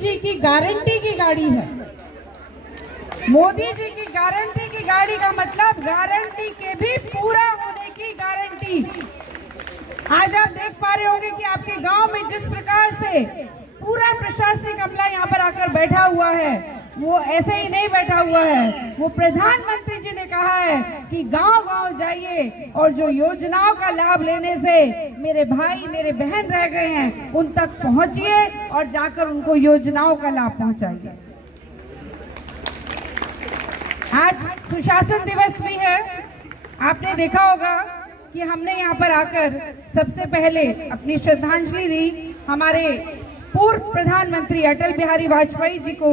जी की गारंटी की गाड़ी है। मोदी जी की गारंटी की गाड़ी का मतलब गारंटी के भी पूरा होने की गारंटी। आज आप देख पा रहे होंगे कि आपके गांव में जिस प्रकार से पूरा प्रशासनिक अमला यहाँ पर आकर बैठा हुआ है, वो ऐसे ही नहीं बैठा हुआ है। वो प्रधानमंत्री जी ने कहा है कि गांव-गांव जाइए और जो योजनाओं का लाभ लेने से मेरे भाई मेरे बहन रह गए हैं उन तक पहुंचिए और जाकर उनको योजनाओं का लाभ पहुंचाइए। आज सुशासन दिवस भी है। आपने देखा होगा कि हमने यहाँ पर आकर सबसे पहले अपनी श्रद्धांजलि दी हमारे पूर्व प्रधानमंत्री अटल बिहारी वाजपेयी जी को,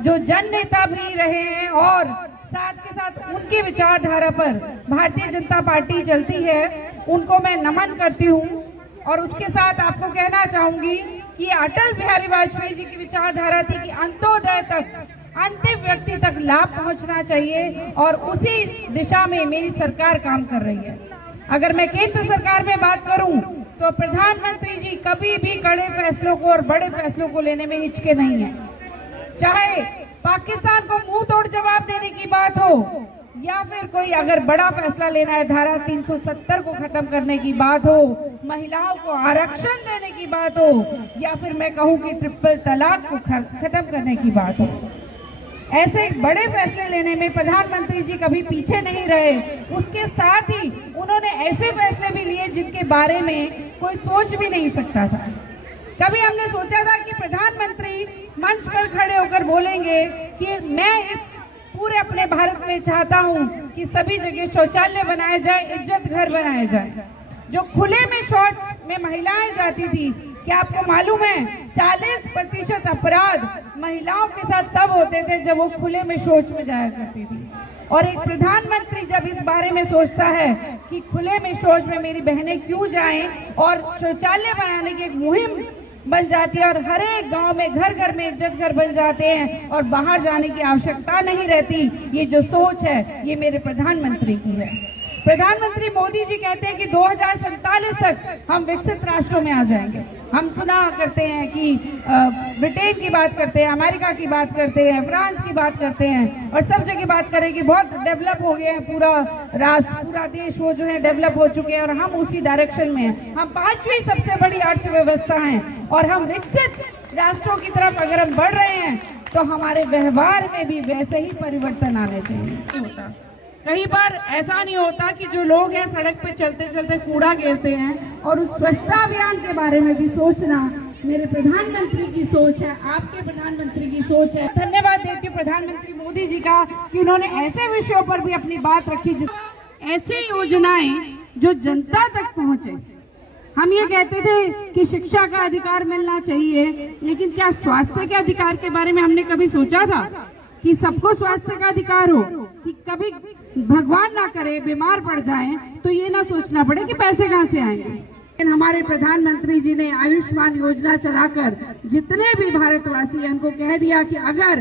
जो जन नेता भी रहे हैं और साथ के साथ उनकी विचारधारा पर भारतीय जनता पार्टी चलती है, उनको मैं नमन करती हूँ। और उसके साथ आपको कहना चाहूंगी कि अटल बिहारी वाजपेयी जी की विचारधारा थी कि अंत्योदय तक, अंतिम व्यक्ति तक लाभ पहुंचना चाहिए और उसी दिशा में मेरी सरकार काम कर रही है। अगर मैं केंद्र सरकार में बात करूं तो प्रधानमंत्री जी कभी भी कड़े फैसलों को और बड़े फैसलों को लेने में हिचके नहीं है। चाहे पाकिस्तान को मुंह तोड़ जवाब देने की बात हो या फिर कोई अगर बड़ा फैसला लेना है, धारा 370 को खत्म करने की बात हो, महिलाओं को आरक्षण देने की बात हो, या फिर मैं कहूं कि ट्रिपल तलाक को खत्म करने की बात हो, ऐसे बड़े फैसले लेने में प्रधानमंत्री जी कभी पीछे नहीं रहे। उसके साथ ही उन्होंने ऐसे फैसले भी लिए जिनके बारे में कोई सोच भी नहीं सकता था। कभी हमने सोचा था कि प्रधानमंत्री मंच पर खड़े होकर बोलेंगे कि मैं इस पूरे अपने भारत में चाहता हूं कि सभी जगह शौचालय बनाए जाए, इज्जत घर बनाए जाए। जो खुले में शौच में महिलाएं जाती थी, क्या आपको मालूम है 40% अपराध महिलाओं के साथ तब होते थे जब वो खुले में शौच में जाया करती थी। और एक प्रधानमंत्री जब इस बारे में सोचता है कि खुले में शौच में मेरी बहनें क्यों जाएं और शौचालय बनाने की एक मुहिम बन जाती है और हर एक गांव में घर घर में इज्जत घर बन जाते हैं और बाहर जाने की आवश्यकता नहीं रहती, ये जो सोच है ये मेरे प्रधानमंत्री की है। प्रधानमंत्री मोदी जी कहते हैं कि 2047 तक हम विकसित राष्ट्रों में आ जाएंगे। हम सुना करते हैं कि ब्रिटेन की बात करते हैं, अमेरिका की बात करते हैं, फ्रांस की बात करते हैं और सब जगह बात करें कि बहुत डेवलप हो गए हैं पूरा राष्ट्र, पूरा देश वो जो है डेवलप हो चुके हैं और हम उसी डायरेक्शन में हैं। हम 5वीं सबसे बड़ी अर्थव्यवस्था हैं और हम विकसित राष्ट्रों की तरफ अगर हम बढ़ रहे हैं तो हमारे व्यवहार में भी वैसे ही परिवर्तन आने चाहिए। कई बार ऐसा नहीं होता कि जो लोग हैं सड़क पे चलते चलते कूड़ा गिरते हैं और उस स्वच्छता अभियान के बारे में भी सोचना मेरे प्रधानमंत्री की सोच है, आपके प्रधानमंत्री की सोच है। धन्यवाद देती हूँ प्रधानमंत्री मोदी जी का कि उन्होंने ऐसे विषयों पर भी अपनी बात रखी, जिस ऐसी योजनाएं जो जनता तक पहुंचे। हम ये कहते थे कि शिक्षा का अधिकार मिलना चाहिए, लेकिन क्या स्वास्थ्य के अधिकार के बारे में हमने कभी सोचा था कि सबको स्वास्थ्य का अधिकार हो, कि कभी भगवान ना करे बीमार पड़ जाएं तो ये ना सोचना पड़े कि पैसे कहाँ से आएंगे। लेकिन हमारे प्रधानमंत्री जी ने आयुष्मान योजना चलाकर जितने भी भारतवासी हैं उनको कह दिया कि अगर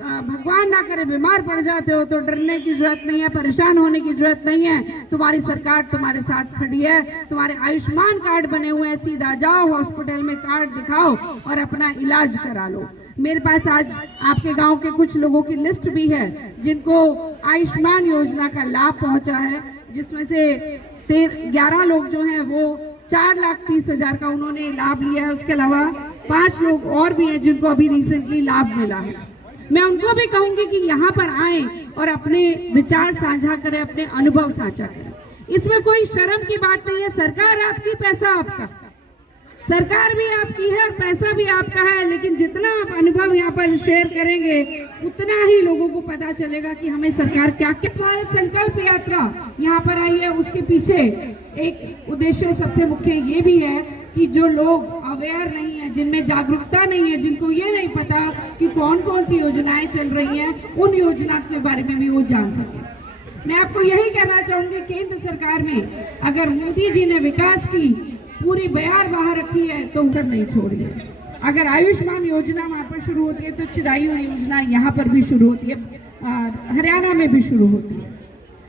भगवान ना करे बीमार पड़ जाते हो तो डरने की जरूरत नहीं है, परेशान होने की जरूरत नहीं है, तुम्हारी सरकार तुम्हारे साथ खड़ी है। तुम्हारे आयुष्मान कार्ड बने हुए हैं, सीधा जाओ हॉस्पिटल में कार्ड दिखाओ और अपना इलाज करा लो। मेरे पास आज आपके गांव के कुछ लोगों की लिस्ट भी है जिनको आयुष्मान योजना का लाभ पहुंचा है, जिसमें से 11 लोग जो हैं वो 4,30,000 का उन्होंने लाभ लिया है। उसके अलावा 5 लोग और भी हैं जिनको अभी रिसेंटली लाभ मिला है। मैं उनको भी कहूंगी कि यहाँ पर आए और अपने विचार साझा करें, अपने अनुभव साझा करें। इसमें कोई शर्म की बात नहीं है। सरकार आपकी, पैसा आपका, सरकार भी आपकी है और पैसा भी आपका है, लेकिन जितना आप अनुभव यहाँ पर शेयर करेंगे उतना ही लोगों को पता चलेगा कि हमें सरकार क्या क्या। भारत संकल्प यात्रा यहाँ पर आई है, उसके पीछे एक उद्देश्य सबसे मुख्य ये भी है कि जो लोग अवेयर नहीं है, जिनमें जागरूकता नहीं है, जिनको ये नहीं पता कि कौन कौन सी योजनाएं चल रही हैं, उन योजना के बारे में भी वो जान सके। मैं आपको यही कहना चाहूंगी, केंद्र सरकार में अगर मोदी जी ने विकास की पूरी बयार बाहर रखी है तो उधर नहीं छोड़िए। अगर आयुष्मान योजना वहाँ पर शुरू होती है तो चिरायु योजना यहाँ पर भी शुरू होती है, हरियाणा में भी शुरू होती है।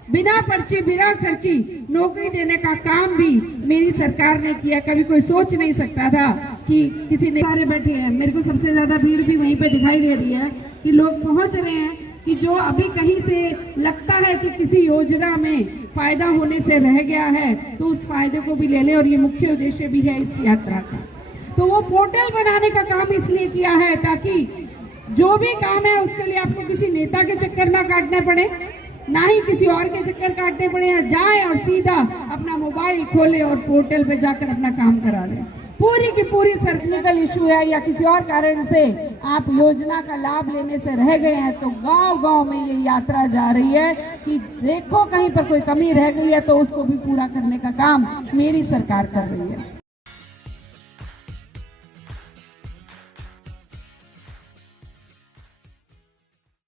बिना पर्ची बिना खर्ची नौकरी देने का काम भी मेरी सरकार ने किया। कभी कोई सोच नहीं सकता था कि किसी ने सारे बैठे हैं। मेरे को सबसे ज्यादा भीड़ भी वहीं पे दिखाई दे रही है कि लोग पहुंच रहे हैं कि जो अभी कहीं से लगता है कि किसी योजना में फायदा होने से रह गया है तो उस फायदे को भी ले लें, और ये मुख्य उद्देश्य भी है इस यात्रा का। तो वो पोर्टल बनाने का काम इसलिए किया है ताकि जो भी काम है उसके लिए आपको किसी नेता के चक्कर ना काटने पड़े, ना ही किसी और के चक्कर काटने पड़े। जाए और सीधा अपना मोबाइल खोले और पोर्टल पे जाकर अपना काम करा ले। पूरी की पूरी टेक्निकल इशू है या किसी और कारण से आप योजना का लाभ लेने से रह गए हैं तो गांव-गांव में ये यात्रा जा रही है कि देखो कहीं पर कोई कमी रह गई है तो उसको भी पूरा करने का काम मेरी सरकार कर रही है।